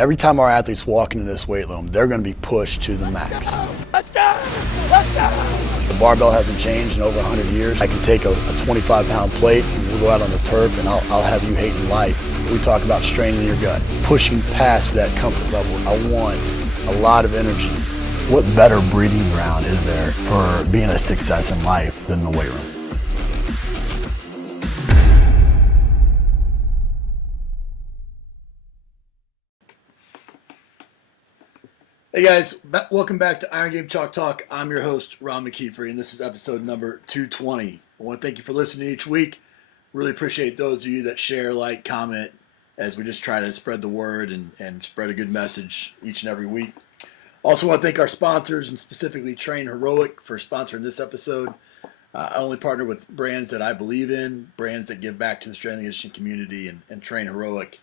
Every time our athletes walk into this weight room, they're going to be pushed to the max. Let's go! Let's go! The barbell hasn't changed in over 100 years. I can take a 25-pound plate, and we'll go out on the turf, and I'll have you hating life. We talk about straining your gut, pushing past that comfort level. I want a lot of energy. What better breeding ground is there for being a success in life than the weight room? Hey guys, welcome back to Iron Game Chalk Talk. I'm your host, Ron McKeefery, and this is episode number 220. I want to thank you for listening each week. Really appreciate those of you that share, like, comment, as we just try to spread the word and spread a good message each and every week. Also want to thank our sponsors, and specifically Train Heroic for sponsoring this episode. I only partner with brands that I believe in, brands that give back to the strength and conditioning community, and Train Heroic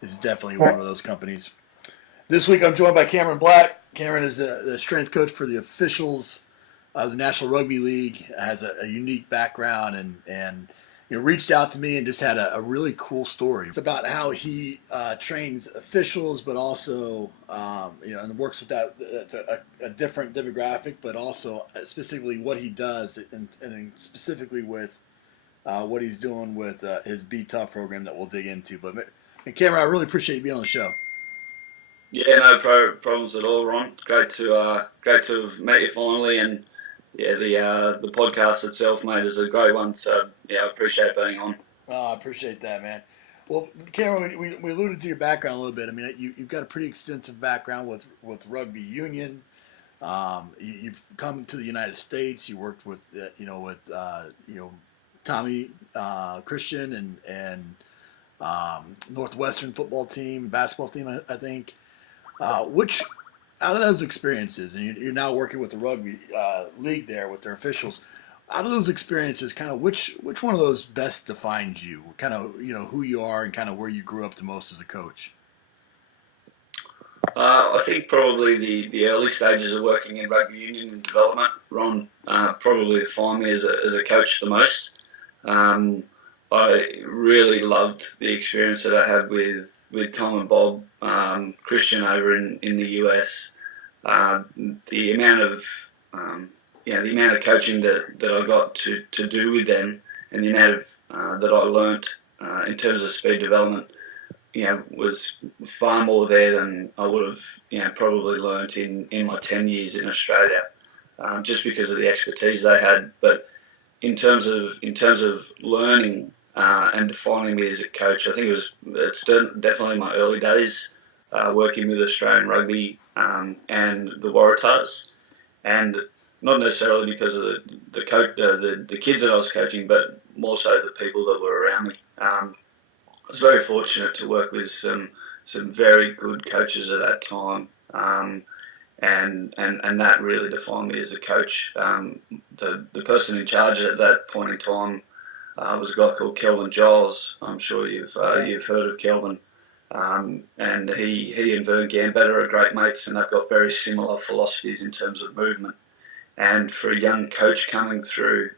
is definitely one of those companies. This week I'm joined by Cameron Black. Cameron is the strength coach for the officials of the National Rugby League, has a unique background and reached out to me and just had a really cool story about how he trains officials, but also and works with that a different demographic, but also specifically what he does and specifically with what he's doing with his BTUF program that we'll dig into. But Cameron, I really appreciate you being on the show. Yeah, no problems at all, Ron. Great to have met you finally, and yeah, the podcast itself, mate, is a great one. So yeah, I appreciate being on. Oh, I appreciate that, man. Well, Cameron, we alluded to your background a little bit. I mean, you've got a pretty extensive background with Rugby Union. You've come to the United States. You worked with Tommy Christian and Northwestern football team, basketball team, I think. Which, out of those experiences, and you're now working with the rugby league there with their officials, out of those experiences, kind of which one of those best defines you? Kind of who you are and kind of where you grew up the most as a coach. I think probably the early stages of working in Rugby Union and development, Ron, probably defined me as a coach the most. I really loved the experience that I had with Tom and Bob Christian over in the US. The amount of coaching that I got to do with them, and the amount of that I learnt in terms of speed development, was far more there than I would have probably learnt in my 10 years in Australia, just because of the expertise they had. But in terms of learning and defining me as a coach, I think it's definitely my early days working with Australian rugby and the Waratahs, and not necessarily because of the kids that I was coaching, but more so the people that were around me. I was very fortunate to work with some very good coaches at that time, and that really defined me as a coach. The person in charge at that point in time was a guy called Kelvin Giles. I'm sure you've heard of Kelvin. And he and Vern Gambetta are great mates, and they've got very similar philosophies in terms of movement. And for a young coach coming through,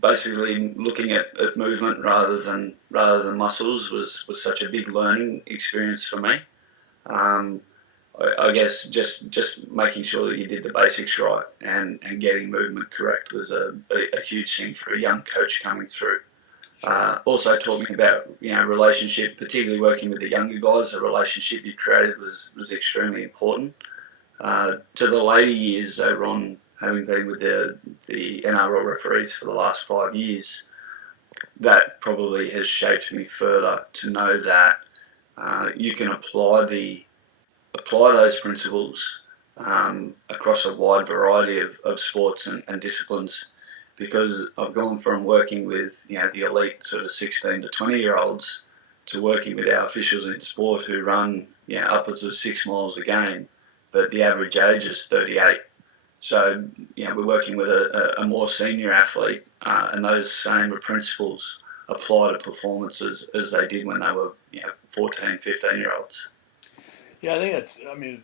basically looking at movement rather than muscles was such a big learning experience for me. I guess just making sure that you did the basics right and getting movement correct was a huge thing for a young coach coming through. Also taught me about relationship, particularly working with the younger guys. The relationship you created was extremely important. To the later years, Ron, having been with the NRL Referees for the last 5 years, that probably has shaped me further to know that you can apply those principles across a wide variety of sports and disciplines, because I've gone from working with the elite sort of 16 to 20-year-olds to working with our officials in sport who run upwards of 6 miles a game, but the average age is 38. So we're working with a more senior athlete, and those same principles apply to performances as they did when they were 14, 15-year-olds. Yeah, I think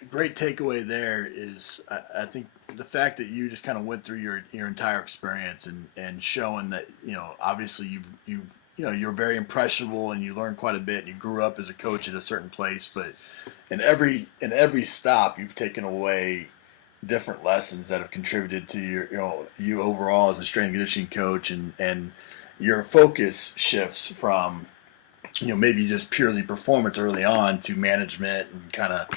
a great takeaway there is I think the fact that you just kind of went through your entire experience and showing that obviously you're very impressionable and you learn quite a bit and you grew up as a coach at a certain place, but in every stop you've taken away different lessons that have contributed to you overall as a strength and conditioning coach, and your focus shifts from maybe just purely performance early on to management and kind of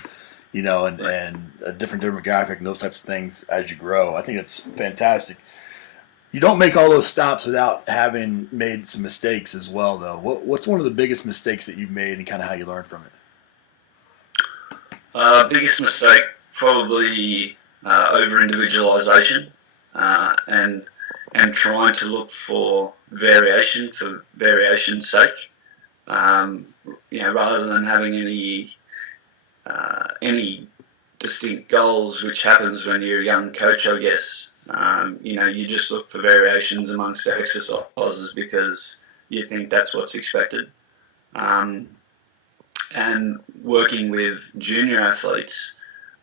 and a different demographic and those types of things as you grow. I think it's fantastic. You don't make all those stops without having made some mistakes as well, though. What's one of the biggest mistakes that you've made and kind of how you learned from it? Biggest mistake, probably over-individualisation and trying to look for variation's sake. Rather than having any distinct goals, which happens when you're a young coach, I guess. You just look for variations amongst the exercises because you think that's what's expected. And working with junior athletes,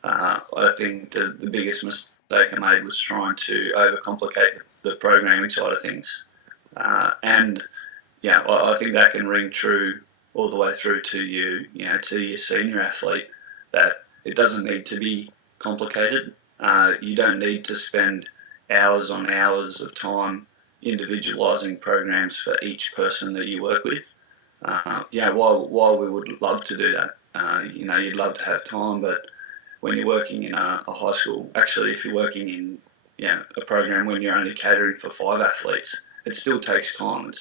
I think the biggest mistake I made was trying to overcomplicate the programming side of things. I think that can ring true all the way through to to your senior athlete, that it doesn't need to be complicated. You don't need to spend hours on hours of time individualising programs for each person that you work with. While we would love to do that, you'd love to have time, but when you're working in a high school, actually, if you're working in a program when you're only catering for 5 athletes, it still takes time.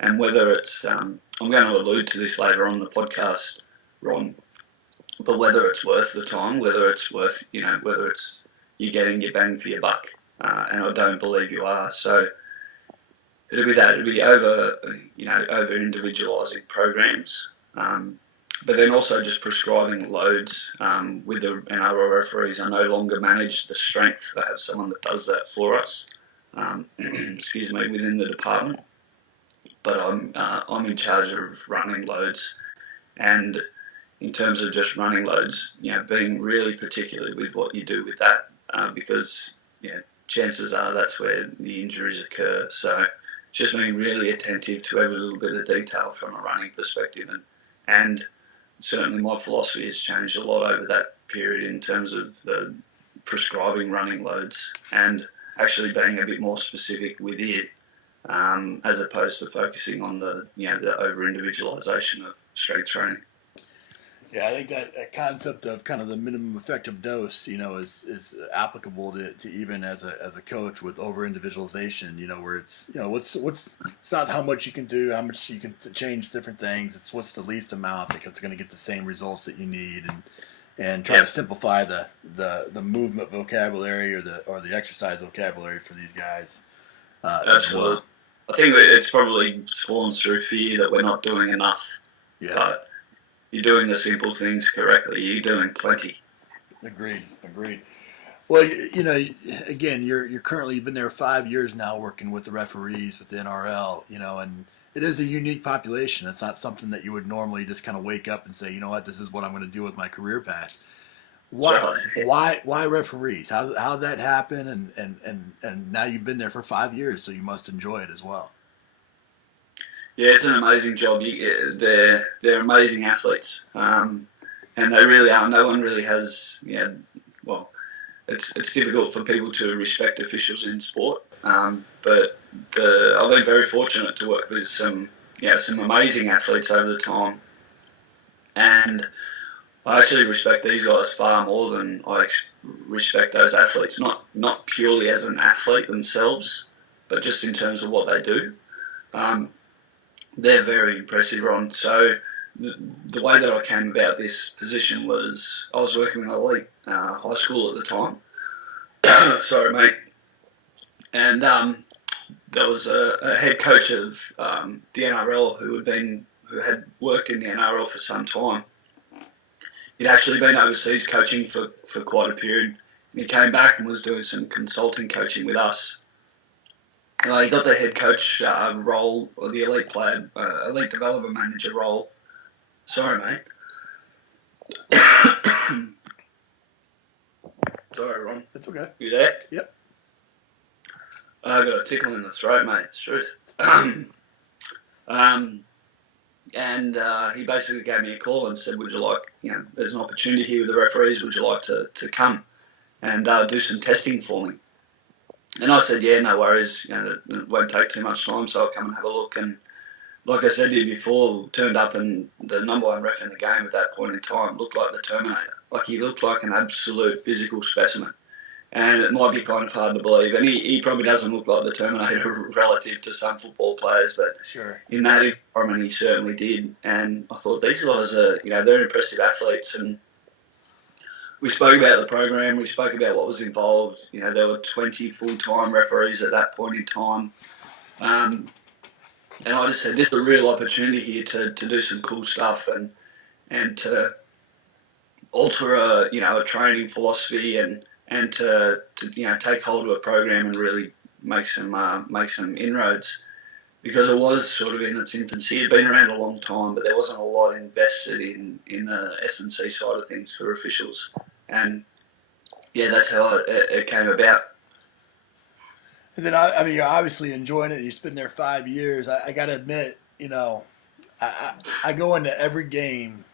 And whether it's I'm going to allude to this later on in the podcast, Ron, but whether it's worth the time, whether it's worth whether it's you're getting your bang for your buck, and I don't believe you are. So it'll be over individualising programs, but then also just prescribing loads. With the NRL referees, I no longer manage the strength. I have someone that does that for us. Within the department, but I'm in charge of running loads, and in terms of just running loads, being really particular with what you do with that, because chances are that's where the injuries occur. So just being really attentive to every little bit of detail from a running perspective, and certainly my philosophy has changed a lot over that period in terms of the prescribing running loads and actually being a bit more specific with it, as opposed to focusing on the over-individualisation of strength training. Yeah, I think that concept of kind of the minimum effective dose, is applicable to even as a coach with over individualization. Where it's it's not how much you can do, how much you can change different things. It's what's the least amount because it's going to get the same results that you need, and try to simplify the movement vocabulary or the exercise vocabulary for these guys. Absolutely, well. I think it's probably spawns through fear that we're not doing enough. Yeah. But you're doing the simple things correctly. You're doing plenty. Agreed. Well, again, you're currently, you've been there 5 years now working with the referees with the NRL, and it is a unique population. It's not something that you would normally just kind of wake up and say, you know what, this is what I'm going to do with my career path. Why referees? How did that happen? And now you've been there for 5 years, so you must enjoy it as well. Yeah, it's an amazing job. They're amazing athletes, and they really are. No one really has. It's difficult for people to respect officials in sport, but I've been very fortunate to work with some amazing athletes over the time, and I actually respect these guys far more than I respect those athletes. Not purely as an athlete themselves, but just in terms of what they do. They're very impressive, Ron. So the way that I came about this position was I was working in elite high school at the time. Sorry, mate. And there was a head coach of the NRL who had worked in the NRL for some time. He'd actually been overseas coaching for quite a period. And he came back and was doing some consulting coaching with us. He got the head coach role, or the elite development manager role. Sorry, mate. Sorry, Ron. It's okay. You there? Yep. I got a tickle in the throat, mate. It's truth. And he basically gave me a call and said, would you like, there's an opportunity here with the referees, would you like to come and do some testing for me? And I said, yeah, no worries, it won't take too much time, so I'll come and have a look. And like I said to you before, turned up, and the number one ref in the game at that point in time looked like the Terminator. Like, he looked like an absolute physical specimen. And it might be kind of hard to believe. And he probably doesn't look like the Terminator relative to some football players, but sure, in that environment he certainly did. And I thought, these guys are, they're impressive athletes. And we spoke about the program, we spoke about what was involved. There were 20 full-time referees at that point in time. And I just said, there's a real opportunity here to do some cool stuff and to alter a training philosophy and to take hold of a program and really make some inroads, because it was sort of in its infancy. It had been around a long time, but there wasn't a lot invested in the S&C side of things for officials. And yeah, that's how it came about. And then I mean, you're obviously enjoying it. You've been there 5 years. I got to admit, I go into every game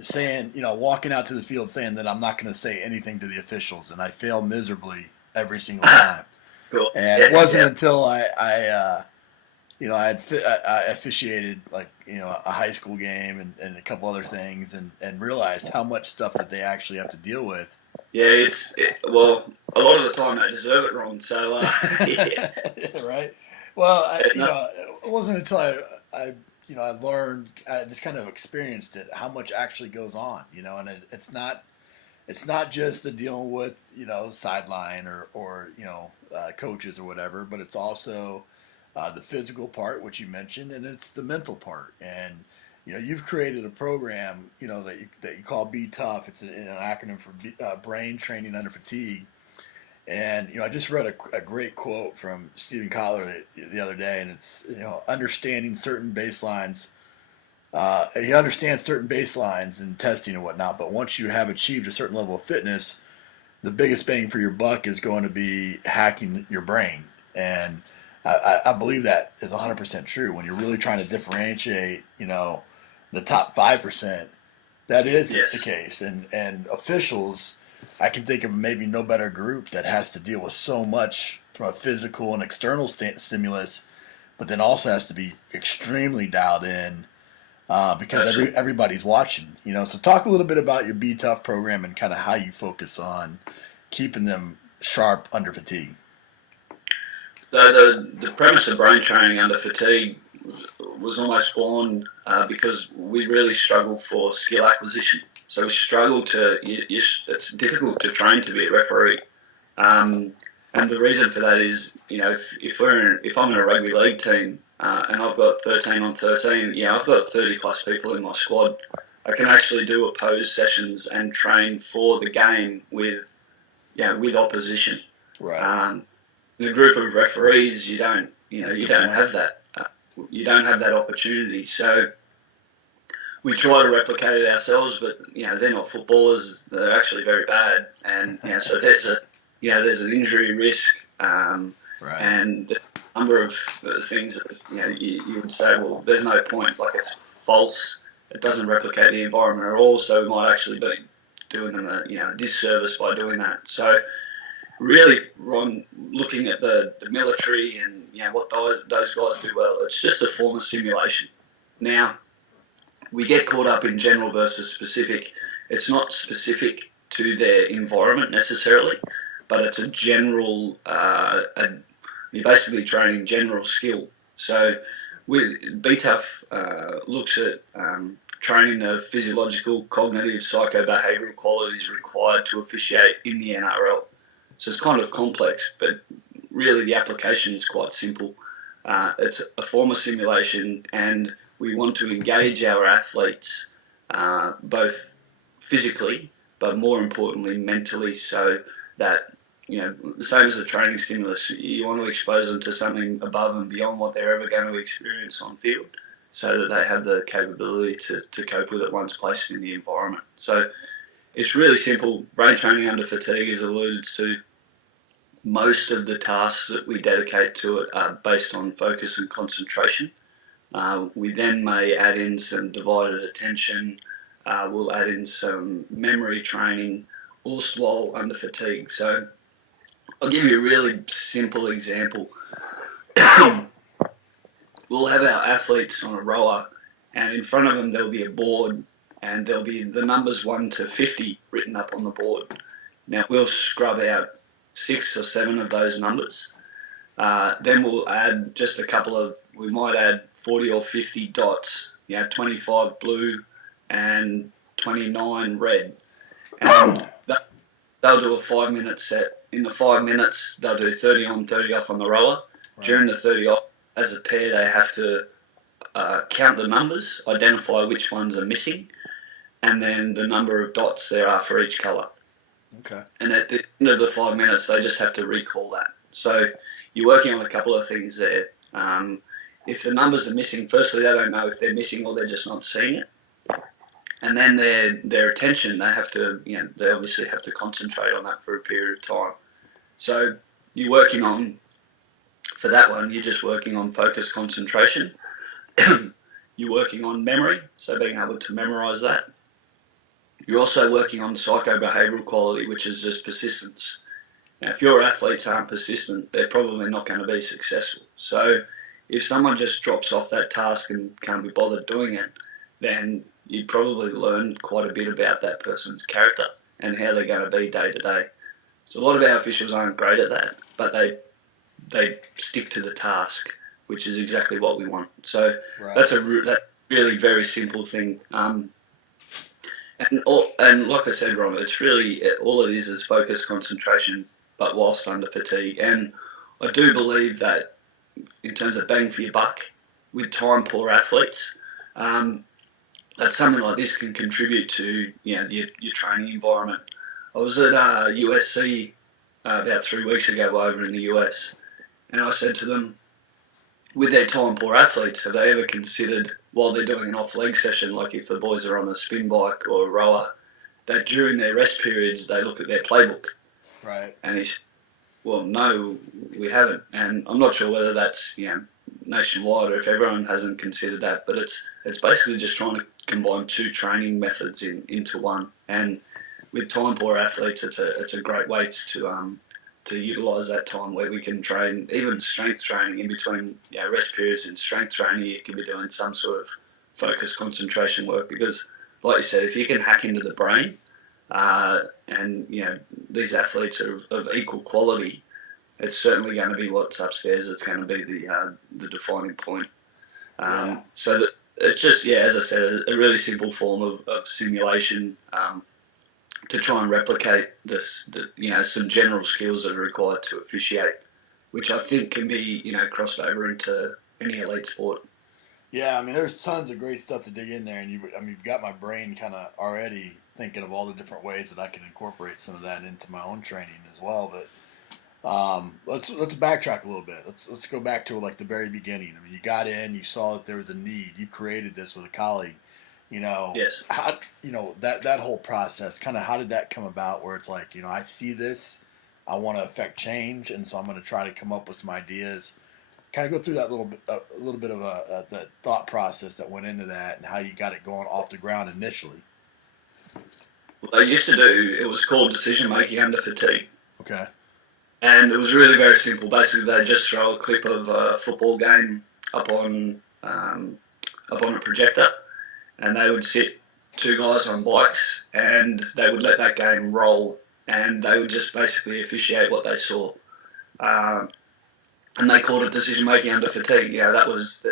saying, walking out to the field saying that I'm not going to say anything to the officials, and I fail miserably every single time. Cool. And it wasn't until I officiated a high school game and a couple other things and realized how much stuff that they actually have to deal with. Yeah, well, a lot of the time they deserve it wrong. So yeah. Right. Well, it wasn't until I learned, I just kind of experienced it, how much actually goes on, and it's not just the dealing with, sideline or coaches or whatever, but it's also the physical part, which you mentioned, and it's the mental part. And, you've created a program, that you call BTUF. It's an acronym for Brain Training Under Fatigue. And, I just read a great quote from Stephen Collar the other day, and it's, understanding certain baselines. He understands certain baselines and testing and whatnot, but once you have achieved a certain level of fitness, the biggest bang for your buck is going to be hacking your brain. And I believe that is 100% true. When you're really trying to differentiate, the top 5%, that is the case. And officials, I can think of maybe no better group that has to deal with so much from a physical and external stimulus, but then also has to be extremely dialed in because everybody's watching. So talk a little bit about your BTUF program and kind of how you focus on keeping them sharp under fatigue. So the premise of brain training under fatigue was almost born because we really struggle for skill acquisition. So we struggle it's difficult to train to be a referee. And the reason for that is, if I'm in a rugby league team and I've got 13 on 13, I've got 30 plus people in my squad, I can actually do opposed sessions and train for the game with opposition. Right. In a group of referees, you don't have that. You don't have that opportunity. So we try to replicate it ourselves, but they're not footballers. They're actually very bad, and so there's an injury risk, right. And a number of things that you would say, well, there's no point. Like, it's false. It doesn't replicate the environment at all. So we might actually be doing them a disservice by doing that. So really, Ron, looking at the military and what those guys do well, it's just a form of simulation. Now, we get caught up in general versus specific. It's not specific to their environment necessarily, but it's a general, you're basically training general skill. So BTUF looks at training the physiological, cognitive, psycho-behavioural qualities required to officiate in the NRL. So it's kind of complex, but really the application is quite simple. It's a form of simulation, and we want to engage our athletes both physically, but more importantly mentally, so that, the same as the training stimulus, you want to expose them to something above and beyond what they're ever going to experience on field, so that they have the capability to cope with it once placed in the environment. So it's really simple. Brain training under fatigue, as alluded to. Most of the tasks that we dedicate to it are based on focus and concentration. We then may add in some divided attention. We'll add in some memory training, all while under fatigue. So I'll give you a really simple example. We'll have our athletes on a rower, and in front of them there'll be a board, and there'll be the numbers 1 to 50 written up on the board. Now we'll scrub out 6 or 7 of those numbers. Then we'll add just we might add 40 or 50 dots, 25 blue and 29 red. And they'll do a 5-minute set. In the 5 minutes, they'll do 30 on, 30 off on the rower. Right. During the 30 off, as a pair, they have to count the numbers, identify which ones are missing, and then the number of dots there are for each colour. Okay. And at the end of the 5 minutes, they just have to recall that. So you're working on a couple of things there. If the numbers are missing, firstly, they don't know if they're missing or they're just not seeing it. And then their attention, they obviously have to concentrate on that for a period of time. So you're working on, for that one, you're just working on focus concentration. You're working on memory, so being able to memorise that. You're also working on psycho-behavioural quality, which is just persistence. Now, if your athletes aren't persistent, they're probably not going to be successful. So if someone just drops off that task and can't be bothered doing it, then you'd probably learn quite a bit about that person's character and how they're going to be day to day. So a lot of our officials aren't great at that, but they stick to the task, which is exactly what we want. So that's that really very simple thing. And like I said, Robert, it's really all it is focus, concentration, but whilst under fatigue. And I do believe that in terms of bang for your buck, with time poor athletes, that something like this can contribute to your training environment. I was at USC about 3 weeks ago over in the US, and I said to them, with their time poor athletes, have they ever considered, while they're doing an off-leg session, like if the boys are on a spin bike or a rower, that during their rest periods they look at their playbook? Right. And he said, well, no, we haven't. And I'm not sure whether that's nationwide or if everyone hasn't considered that, but it's basically just trying to combine two training methods into one. And with time poor athletes, it's a great way to utilise that time where we can train, even strength training in between rest periods and strength training. You can be doing some sort of focus concentration work because, like you said, if you can hack into the brain, and these athletes are of equal quality, it's certainly going to be what's upstairs. It's going to be the defining point. So that it's just as I said, a really simple form of simulation to try and replicate this. Some general skills that are required to officiate, which I think can be crossed over into any elite sport. Yeah, I mean, there's tons of great stuff to dig in there, and you've got my brain kind of already thinking of all the different ways that I can incorporate some of that into my own training as well. But let's backtrack a little bit. Let's go back to like the very beginning. I mean, you got in, you saw that there was a need, you created this with a colleague. Yes. How that whole process, kind of how did that come about? Where it's like, I see this, I want to affect change, and so I'm going to try to come up with some ideas. Kind of go through that a little bit of the thought process that went into that, and how you got it going off the ground initially. Well, they used to do, it was called decision making under fatigue. Okay. And it was really very simple. Basically, they just throw a clip of a football game up on a projector, and they would sit two guys on bikes, and they would let that game roll, and they would just basically officiate what they saw. And they called it decision making under fatigue. That was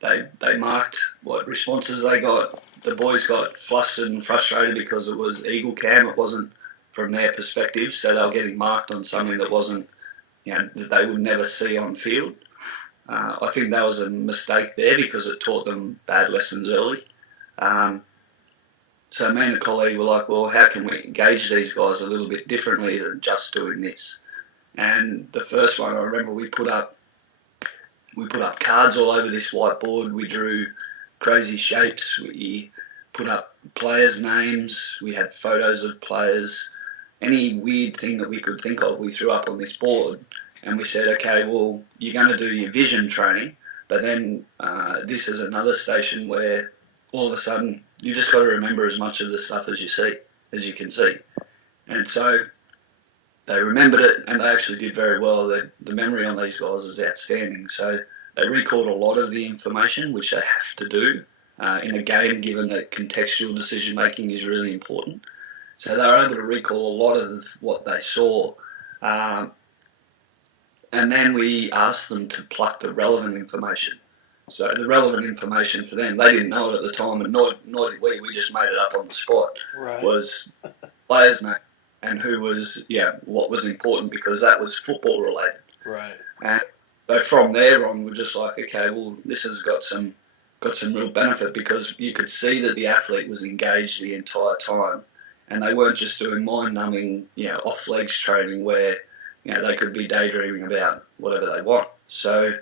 they marked what responses they got. The boys got flustered and frustrated because it was Eagle Cam. It wasn't from their perspective, so they were getting marked on something that wasn't, that they would never see on field. I think that was a mistake there because it taught them bad lessons early. So me and a colleague were like, well, how can we engage these guys a little bit differently than just doing this? And the first one, I remember we put up cards all over this whiteboard. We drew crazy shapes. We put up players' names. We had photos of players. Any weird thing that we could think of, we threw up on this board. And we said, okay, well, you're going to do your vision training, But then this is another station where all of a sudden you just got to remember as much of the stuff as you can see. And so they remembered it, and they actually did very well. The memory on these guys is outstanding. So they recalled a lot of the information, which they have to do in a game, given that contextual decision making is really important. So they were able to recall a lot of what they saw. And then we asked them to pluck the relevant information. So the relevant information for them, they didn't know it at the time, and nor did we. We just made it up on the spot. Right. Was player's name and who was, what was important, because that was football related. Right. And so from there on, we're just like, okay, well, this has got some real benefit, because you could see that the athlete was engaged the entire time, and they weren't just doing mind-numbing, off legs training where they could be daydreaming about whatever they want. So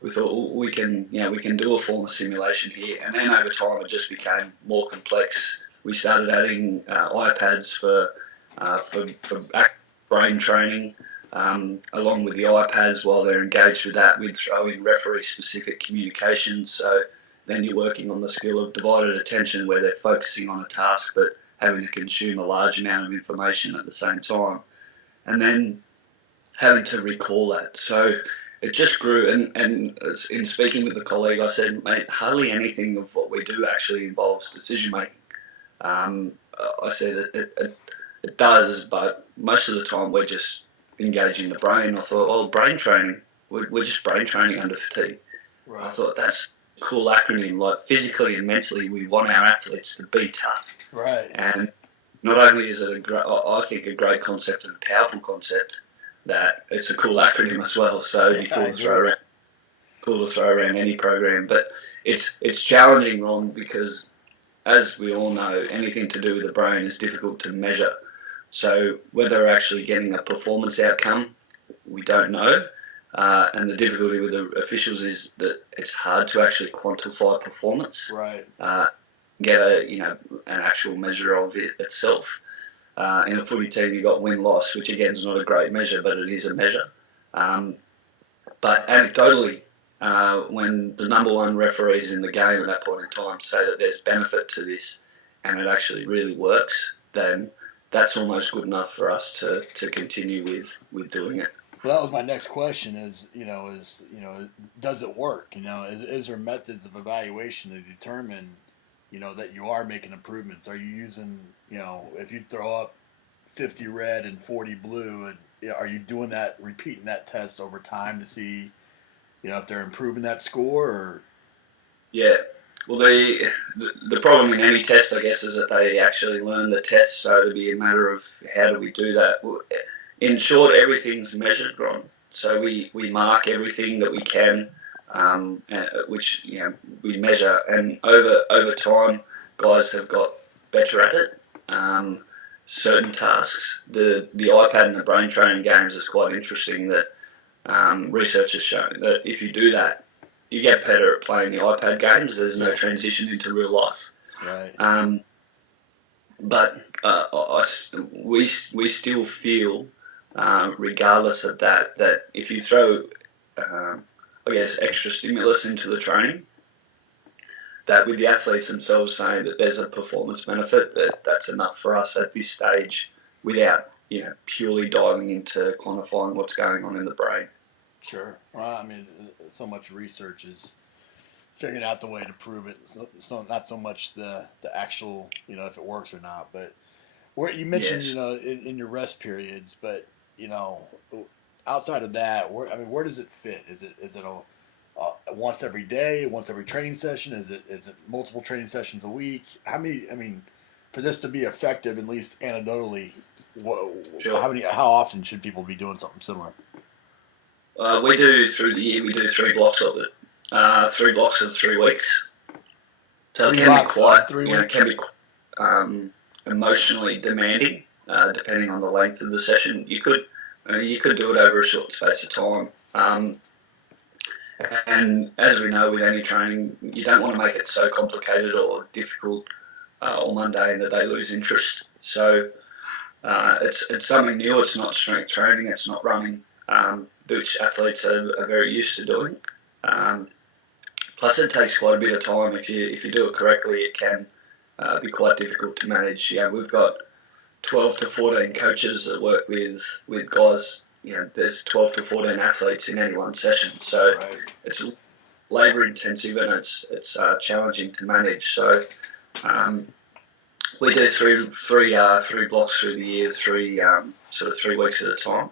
we thought, well, we can do a form of simulation here, and then over time it just became more complex. We started adding iPads for brain training. Along with the iPads, while they're engaged with that, we'd throw in referee-specific communications. So then you're working on the skill of divided attention, where they're focusing on a task but having to consume a large amount of information at the same time, and then having to recall that. So it just grew, and in speaking with the colleague, I said, mate, hardly anything of what we do actually involves decision making. I said it does, but most of the time we're just engaging the brain. I thought, brain training, we're just brain training under fatigue. Right. I thought that's a cool acronym. Like, physically and mentally, we want our athletes to be tough. Right. And not only is it I think a great concept and a powerful concept, that it's a cool acronym as well. So it'd be cool to throw around any program. But it's challenging, Ron, because as we all know, anything to do with the brain is difficult to measure. So whether they're actually getting a performance outcome, we don't know. And the difficulty with the officials is that it's hard to actually quantify performance. Right. Get an actual measure of it itself. In a footy team, you've got win-loss, which again is not a great measure, but it is a measure. But anecdotally, when the number one referees in the game at that point in time say that there's benefit to this and it actually really works, then that's almost good enough for us to continue with doing it. Well, that was my next question is does it work? Is there methods of evaluation to determine, that you are making improvements? Are you using, if you throw up 50 red and 40 blue, and are you doing that, repeating that test over time to see, if they're improving that score? Or yeah, well, the problem in any test, I guess, is that they actually learn the test. So it'd be a matter of how do we do that. In short, everything's measured, Ron. So we mark everything that we can, which we measure, and over time, guys have got better at it. Certain tasks, the iPad and the brain training games is quite interesting. That research has shown that if you do that, you get better at playing the iPad games. There's no transition into real life. Right. But we still feel, regardless of that if you throw, extra stimulus into the training, that with the athletes themselves saying that there's a performance benefit, that's enough for us at this stage without purely diving into quantifying what's going on in the brain. Sure. Well, I mean, so much research is figuring out the way to prove it. So not so much the actual, if it works or not. But where you mentioned, Yes. In your rest periods, but outside of that, where does it fit? Is it a once every day, once every training session? Is it multiple training sessions a week? How many? I mean, for this to be effective, at least anecdotally, Sure. How often should people be doing something similar? We do through the year. We do 3 blocks of it. 3 blocks of 3 weeks. So it can be quite. It can be emotionally demanding, depending on the length of the session. You could do it over a short space of time. And as we know with any training, you don't want to make it so complicated or difficult or mundane that they lose interest. So it's something new. It's not strength training. It's not running, which athletes are very used to doing. Plus, it takes quite a bit of time. If you do it correctly, it can be quite difficult to manage. We've got 12 to 14 coaches that work with guys. There's 12 to 14 athletes in any one session, so it's labour intensive and it's challenging to manage. So we do three blocks through the year, sort of 3 weeks at a time,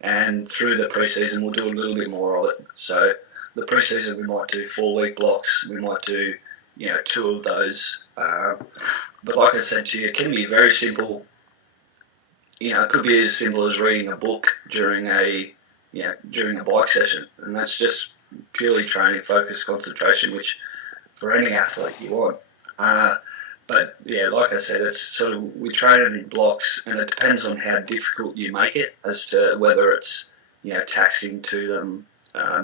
and through the pre-season we'll do a little bit more of it. So the pre-season we might do 4-week blocks. We might do 2 of those. But like I said to you, it can be very simple. It could be as simple as reading a book during a bike session, and that's just purely training, focus, concentration, which for any athlete you want. But like I said, it's sort of, we train it in blocks, and it depends on how difficult you make it as to whether it's taxing to them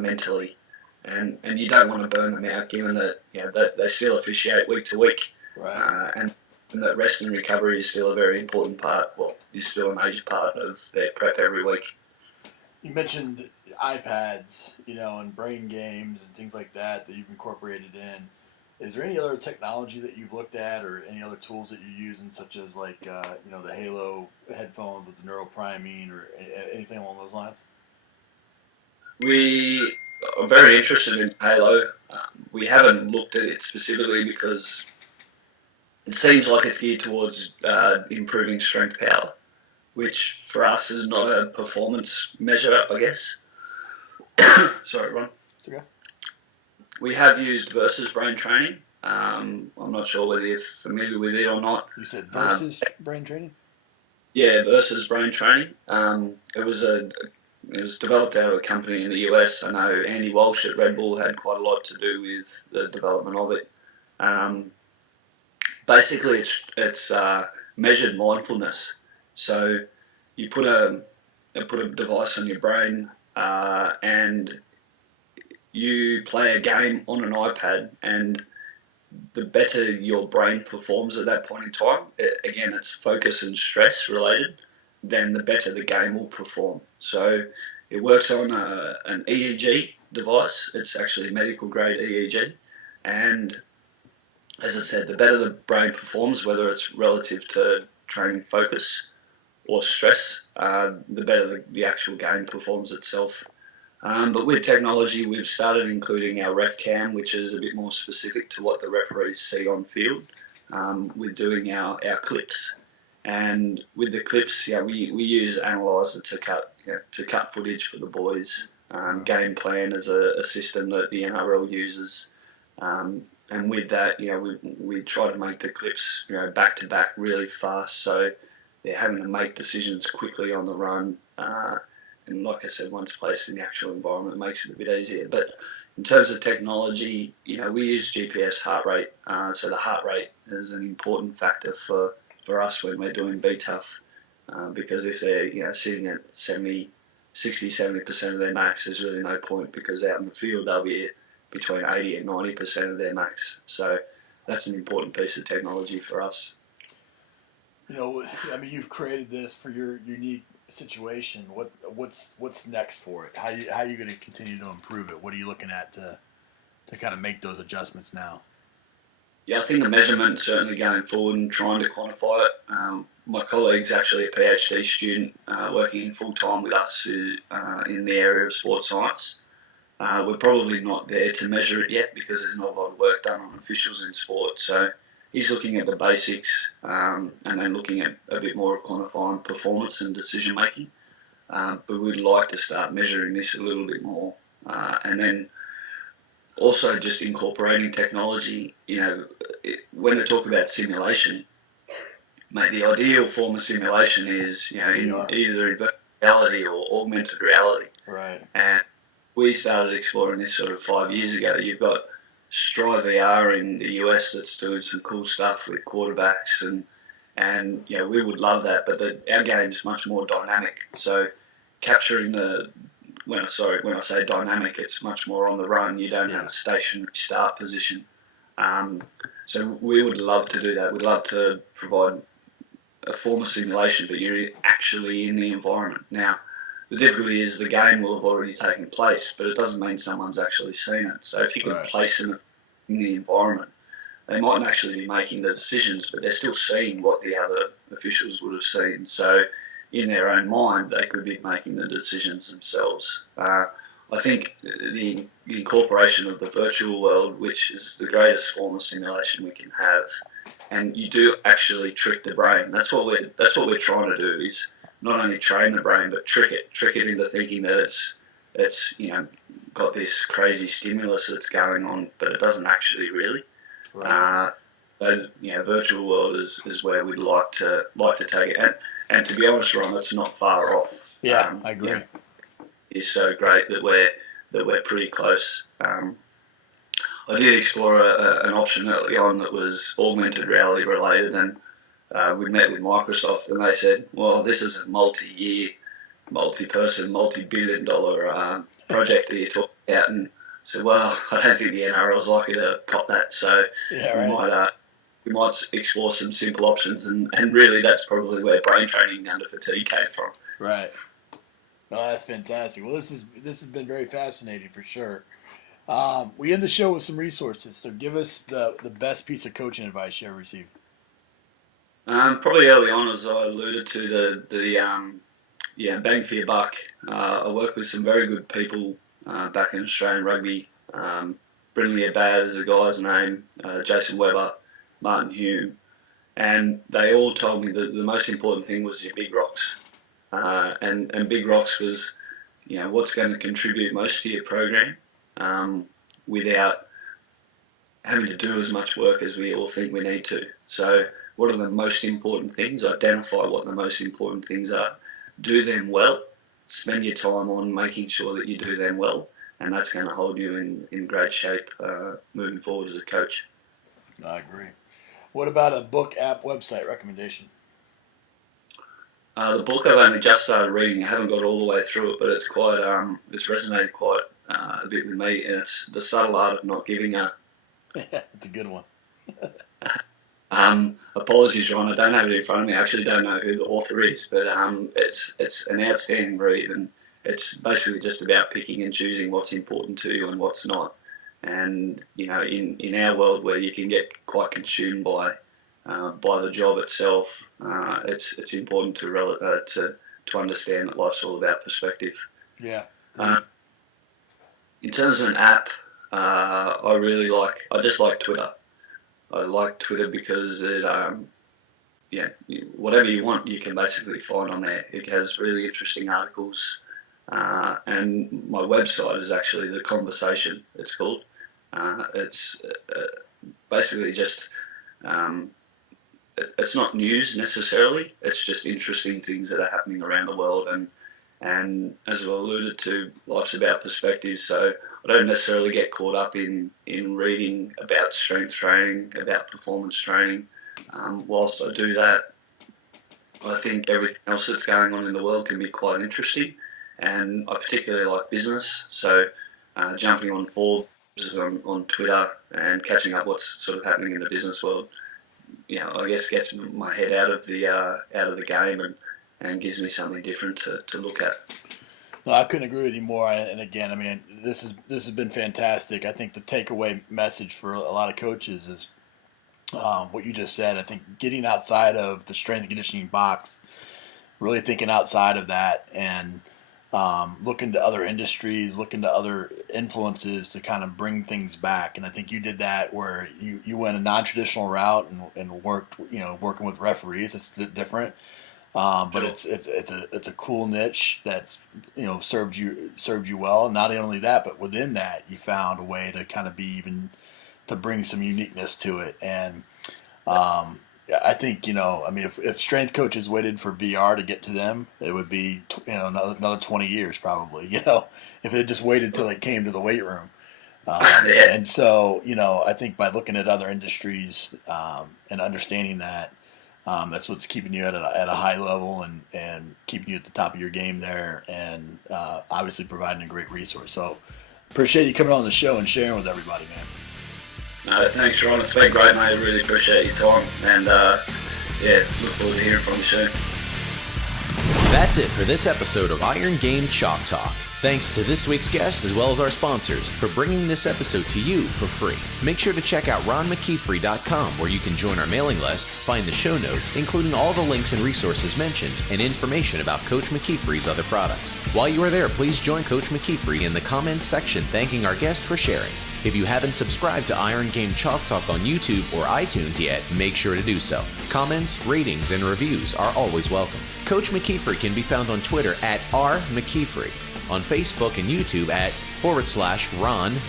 mentally, and you don't want to burn them out, given that that they still officiate week to week, right. And that rest and recovery is still a very important part. Well, is still a major part of their prep every week. You mentioned iPads, and brain games and things like that you've incorporated in. Is there any other technology that you've looked at, or any other tools that you're using, such as like the Halo headphones with the neural priming, or anything along those lines? We are very interested in Halo. We haven't looked at it specifically because it seems like it's geared towards improving strength power, which for us is not a performance measure, I guess. Sorry, Ron. It's okay. We have used Versus brain training. I'm not sure whether you're familiar with it or not. You said Versus brain training? Yeah, Versus brain training. It was developed out of a company in the US. I know Andy Walsh at Red Bull had quite a lot to do with the development of it. Basically, it's measured mindfulness. So you put a device on your brain, and you play a game on an iPad, and the better your brain performs at that point in time, again, it's focus and stress related, then the better the game will perform. So it works on an EEG device. It's actually medical grade EEG, and as I said, the better the brain performs, whether it's relative to training focus or stress, the better the actual game performs itself. But with technology, we've started including our ref cam, which is a bit more specific to what the referees see on field. We're doing our clips, and with the clips, we use Analyzer to cut footage for the boys. Game Plan is a system that the NRL uses, and with that, we try to make the clips back to back really fast, so they're having to make decisions quickly on the run. And like I said, once placed in the actual environment, it makes it a bit easier. But in terms of technology, we use GPS heart rate. So the heart rate is an important factor for us when we're doing BTUF, because if they're sitting at 60, 70% of their max, there's really no point, because out in the field they'll be between 80 and 90% of their max. So that's an important piece of technology for us. You've created this for your unique situation. What's next for it? How are you going to continue to improve it? What are you looking at to kind of make those adjustments now? Yeah, I think the measurement certainly going forward and trying to quantify it. My colleague's actually a PhD student working full time with us in the area of sports science. We're probably not there to measure it yet because there's not a lot of work done on officials in sport. So he's looking at the basics and then looking at a bit more of quantifying performance and decision making. But we'd like to start measuring this a little bit more, and then also just incorporating technology. When I talk about simulation, mate, the ideal form of simulation is in either in virtual reality or augmented reality. Right. And we started exploring this sort of 5 years ago. You've got Strive VR in the US that's doing some cool stuff with quarterbacks, and we would love that, but our game's much more dynamic. So capturing when I say dynamic, it's much more on the run. You don't have a stationary start position. So we would love to do that. We'd love to provide a form of simulation, but you're actually in the environment. Now, the difficulty is the game will have already taken place, but it doesn't mean someone's actually seen it. So if you can place them in the environment, they mightn't actually be making the decisions, but they're still seeing what the other officials would have seen. So in their own mind, they could be making the decisions themselves. I think the incorporation of the virtual world, which is the greatest form of simulation we can have, and you do actually trick the brain. That's what we're trying to do, is not only train the brain, but trick it into thinking that it's got this crazy stimulus that's going on, but it doesn't actually really. Right. Virtual world is where we'd like to take it, and to be honest, Ron, it's not far off. Yeah, I agree. It's so great that we're pretty close. I did explore an option early on that was augmented reality related, and we met with Microsoft, and they said, well, this is a multi-year, multi-person, multi-billion-dollar project that you're talking about. And I said, well, I don't think the NRL is likely to cop that, so we might explore some simple options, and really that's probably where brain training under fatigue came from. Right. No, that's fantastic. Well, this has been very fascinating for sure. We end the show with some resources, so give us the best piece of coaching advice you ever received. Probably early on, as I alluded to, the bang for your buck. I work with some very good people back in Australian rugby. Brindley Abad is the guy's name, Jason Webber, Martin Hume, and they all told me that the most important thing was your big rocks. And big rocks was, what's going to contribute most to your program without having to do as much work as we all think we need to. So what are the most important things? Identify what the most important things are. Do them well. Spend your time on making sure that you do them well, and that's going to hold you in great shape moving forward as a coach. I agree. What about a book, app, website recommendation? The book I've only just started reading. I haven't got all the way through it, but it's quite it's resonated quite a bit with me, and it's The Subtle Art of Not Giving a. It's a good one. Apologies, Ron, I don't have it in front of me. I actually don't know who the author is, but it's an outstanding read, and it's basically just about picking and choosing what's important to you and what's not. And in our world where you can get quite consumed by the job itself, it's important to understand that life's all about perspective. Yeah. In terms of an app, I just like Twitter. I like Twitter because it, whatever you want, you can basically find on there. It has really interesting articles, and my website is actually The Conversation. It's called. It's basically just. It's not news necessarily. It's just interesting things that are happening around the world, and as I alluded to, life's about perspective. So I don't necessarily get caught up in reading about strength training, about performance training. Whilst I do that, I think everything else that's going on in the world can be quite interesting, and I particularly like business. So jumping on Forbes on Twitter and catching up what's sort of happening in the business world, I guess gets my head out of the game and gives me something different to look at. No, I couldn't agree with you more. And again, I mean, this has been fantastic. I think the takeaway message for a lot of coaches is what you just said. I think getting outside of the strength and conditioning box, really thinking outside of that, and looking to other industries, looking to other influences to kind of bring things back. And I think you did that where you went a non-traditional route and worked, working with referees. It's different. But it's a cool niche that's served you well. And not only that, but within that, you found a way to kind of to bring some uniqueness to it. And I think if strength coaches waited for VR to get to them, it would be another 20 years probably. If they just waited till it came to the weight room. And so I think by looking at other industries and understanding that. That's what's keeping you at a high level and keeping you at the top of your game there, and obviously providing a great resource. So appreciate you coming on the show and sharing with everybody, man. No, thanks, Ron. It's been great, mate. I really appreciate your time, and look forward to hearing from you soon. That's it for this episode of Iron Game Chalk Talk. Thanks to this week's guest as well as our sponsors for bringing this episode to you for free. Make sure to check out ronmckeefery.com where you can join our mailing list, find the show notes, including all the links and resources mentioned, and information about Coach McKeefery's other products. While you are there, please join Coach McKeefery in the comments section thanking our guest for sharing. If you haven't subscribed to Iron Game Chalk Talk on YouTube or iTunes yet, make sure to do so. Comments, ratings, and reviews are always welcome. Coach McKeefery can be found on Twitter at @RMcKeefery, on Facebook and YouTube at /Ron.McKeefery.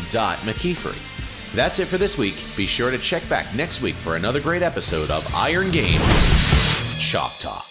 That's it for this week. Be sure to check back next week for another great episode of Iron Game Chalk Talk.